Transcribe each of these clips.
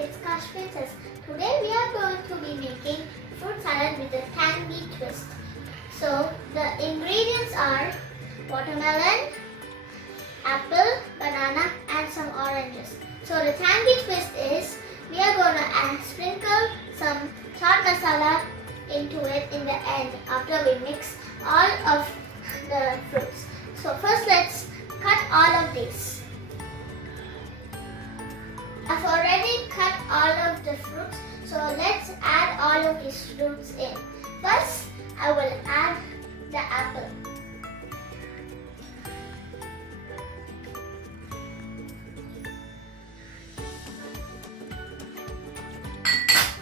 it's Kash Princess. Today we are going to be making fruit salad with a tangy twist. So the ingredients are watermelon, apple, banana and some oranges. So the tangy twist is we are going to sprinkle some chaat masala into it in the end after we mix all of the fruits. So first let's cut all of these. I've already cut all of the fruits, so let's add all of these fruits in. First, I will add the apple.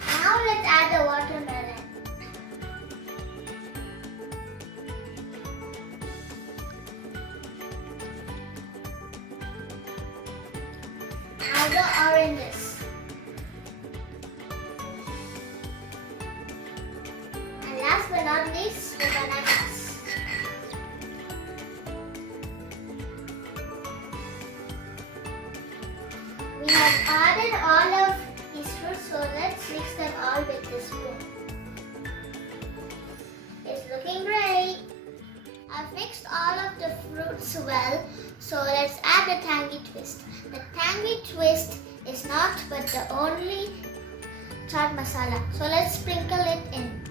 Now let's add the watermelon. Now the oranges. And last but not least, the bananas. We have added all of these fruits, so let's mix them all with this spoon. It's looking great. I've mixed all of the fruits well, so let's add the tangy twist. The tangy twist is not but the only chaat masala. So let's sprinkle it in.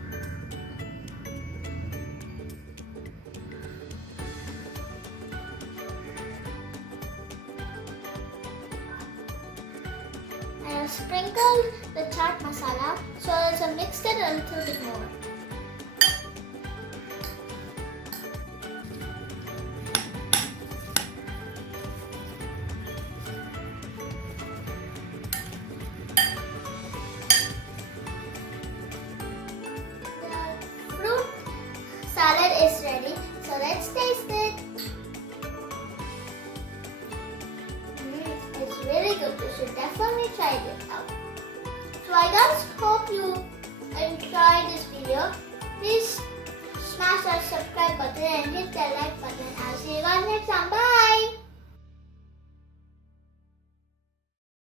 I have sprinkled the chaat masala, so let's mix it a little bit more. Salad is ready, so let's taste it. It's really good. You should definitely try it out. So I guys hope you enjoyed this video. Please smash that subscribe button and hit that like button. I'll see you guys next time. Bye.